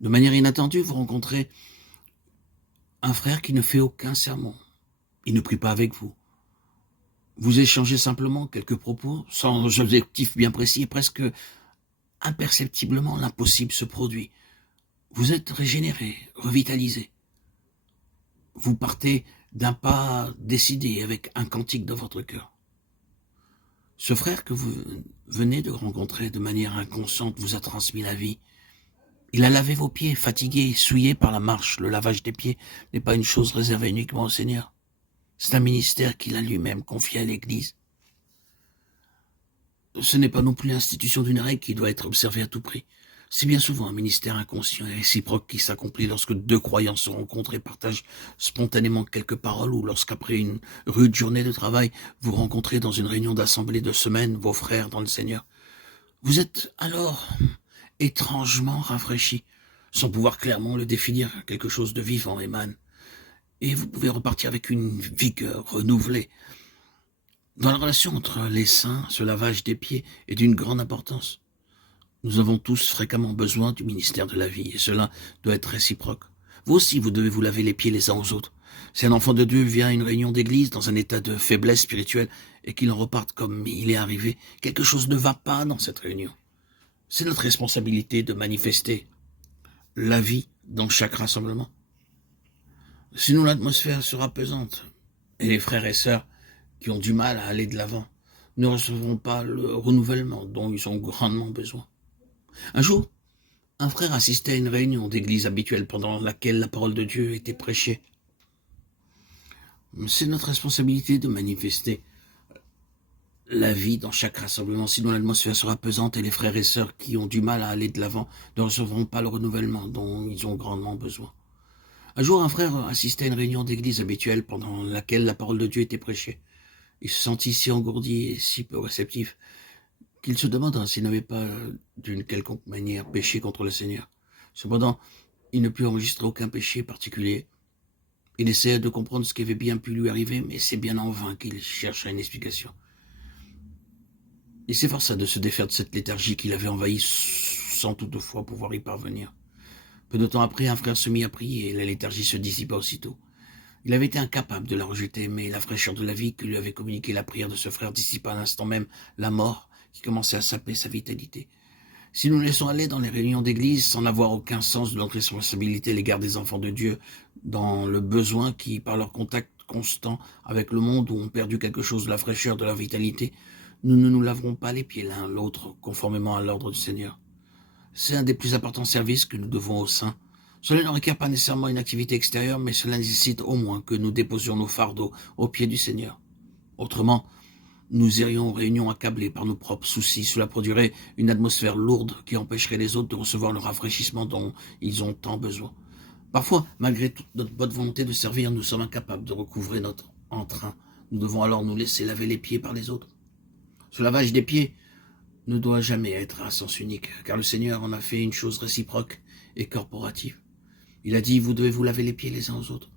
De manière inattendue, vous rencontrez un frère qui ne fait aucun sermon. Il ne prie pas avec vous. Vous échangez simplement quelques propos, sans objectif bien précis, et presque imperceptiblement, l'impossible se produit. Vous êtes régénéré, revitalisé. Vous partez d'un pas décidé avec un cantique dans votre cœur. Ce frère que vous venez de rencontrer de manière inconsciente vous a transmis la vie. Il a lavé vos pieds, fatigués, souillés par la marche. Le lavage des pieds n'est pas une chose réservée uniquement au Seigneur. C'est un ministère qu'il a lui-même confié à l'Église. Ce n'est pas non plus l'institution d'une règle qui doit être observée à tout prix. C'est bien souvent un ministère inconscient et réciproque qui s'accomplit lorsque deux croyants se rencontrent et partagent spontanément quelques paroles, ou lorsqu'après une rude journée de travail, vous rencontrez dans une réunion d'assemblée de semaine vos frères dans le Seigneur. Vous êtes alors étrangement rafraîchi, sans pouvoir clairement le définir. Quelque chose de vivant émane, et vous pouvez repartir avec une vigueur renouvelée. Dans la relation entre les saints, ce lavage des pieds est d'une grande importance. Nous avons tous fréquemment besoin du ministère de la vie, et cela doit être réciproque. Vous aussi, vous devez vous laver les pieds les uns aux autres. Si un enfant de Dieu vient à une réunion d'église dans un état de faiblesse spirituelle et qu'il en reparte comme il est arrivé, quelque chose ne va pas dans cette réunion. C'est notre responsabilité de manifester la vie dans chaque rassemblement. Sinon, l'atmosphère sera pesante, et les frères et sœurs qui ont du mal à aller de l'avant ne recevront pas le renouvellement dont ils ont grandement besoin. Un jour, un frère assistait à une réunion d'église habituelle pendant laquelle la parole de Dieu était prêchée. C'est notre responsabilité de manifester la vie dans chaque rassemblement, sinon l'atmosphère sera pesante et les frères et sœurs qui ont du mal à aller de l'avant ne recevront pas le renouvellement dont ils ont grandement besoin. Un jour, un frère assistait à une réunion d'église habituelle pendant laquelle la parole de Dieu était prêchée. Il se sentit si engourdi et si peu réceptif qu'il se demanda s'il n'avait pas, d'une quelconque manière, péché contre le Seigneur. Cependant, il ne put enregistrer aucun péché particulier. Il essayait de comprendre ce qui avait bien pu lui arriver, mais c'est bien en vain qu'il chercha une explication. Il s'efforça de se défaire de cette léthargie qui l'avait envahi sans toutefois pouvoir y parvenir. Peu de temps après, un frère se mit à prier et la léthargie se dissipa aussitôt. Il avait été incapable de la rejeter, mais la fraîcheur de la vie que lui avait communiquée la prière de ce frère dissipa à l'instant même la mort qui commençait à saper sa vitalité. Si nous laissons aller dans les réunions d'église sans n'avoir aucun sens de notre responsabilité à l'égard des enfants de Dieu, dans le besoin qui, par leur contact constant avec le monde, ont perdu quelque chose de la fraîcheur, de la vitalité, nous ne nous laverons pas les pieds l'un l'autre, conformément à l'ordre du Seigneur. C'est un des plus importants services que nous devons aux saints. Cela ne requiert pas nécessairement une activité extérieure, mais cela nécessite au moins que nous déposions nos fardeaux aux pieds du Seigneur. Autrement, nous irions aux réunions accablés par nos propres soucis. Cela produirait une atmosphère lourde qui empêcherait les autres de recevoir le rafraîchissement dont ils ont tant besoin. Parfois, malgré toute notre bonne volonté de servir, nous sommes incapables de recouvrer notre entrain. Nous devons alors nous laisser laver les pieds par les autres. Ce lavage des pieds ne doit jamais être à sens unique, car le Seigneur en a fait une chose réciproque et corporative. Il a dit, vous devez vous laver les pieds les uns aux autres.